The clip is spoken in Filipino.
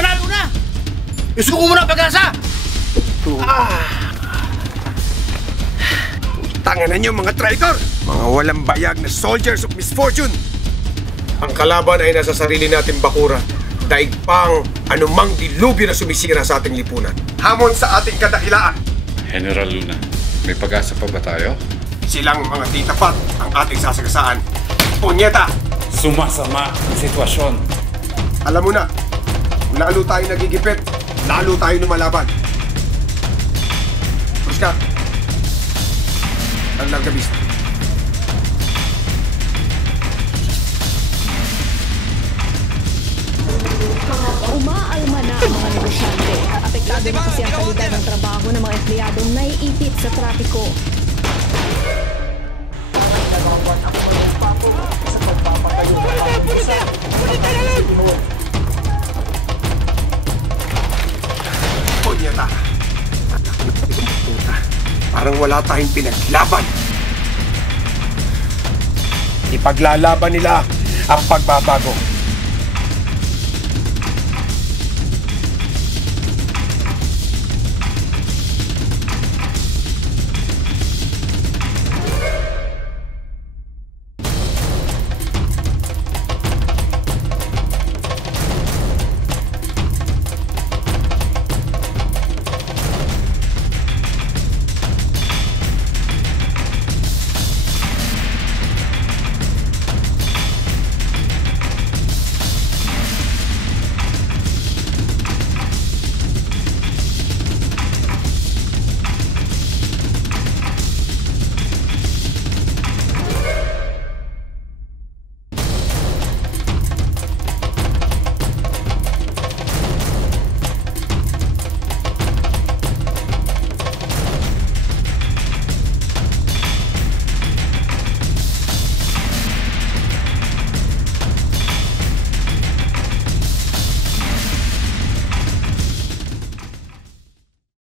Sarado na! Isuko mo na ang pag-asa! Tanganan niyo mga traitor! Mga walang bayag na soldiers of misfortune! Ang kalaban ay nasa sarili natin bakura. Daig pang anumang dilubyo na sumisira sa ating lipunan. Hamon sa ating kadakilaan. General Luna, may pag-asa pa ba tayo? Silang mga titapat ang ating sasagasaan. Punyeta! Sumasama ang sitwasyon. Alam mo na, lalo tayo nagigipit, lalo tayo lumalaban. Terus ka. Ang largabista. Umaalma na ang mga negosyante. Apektado na kasi ang kalidad ng trabaho ng mga empleyadong naiipit sa trapiko. Punyeta! Parang wala tayong pinaglaban. Ipaglalaban nila ang pagbabago.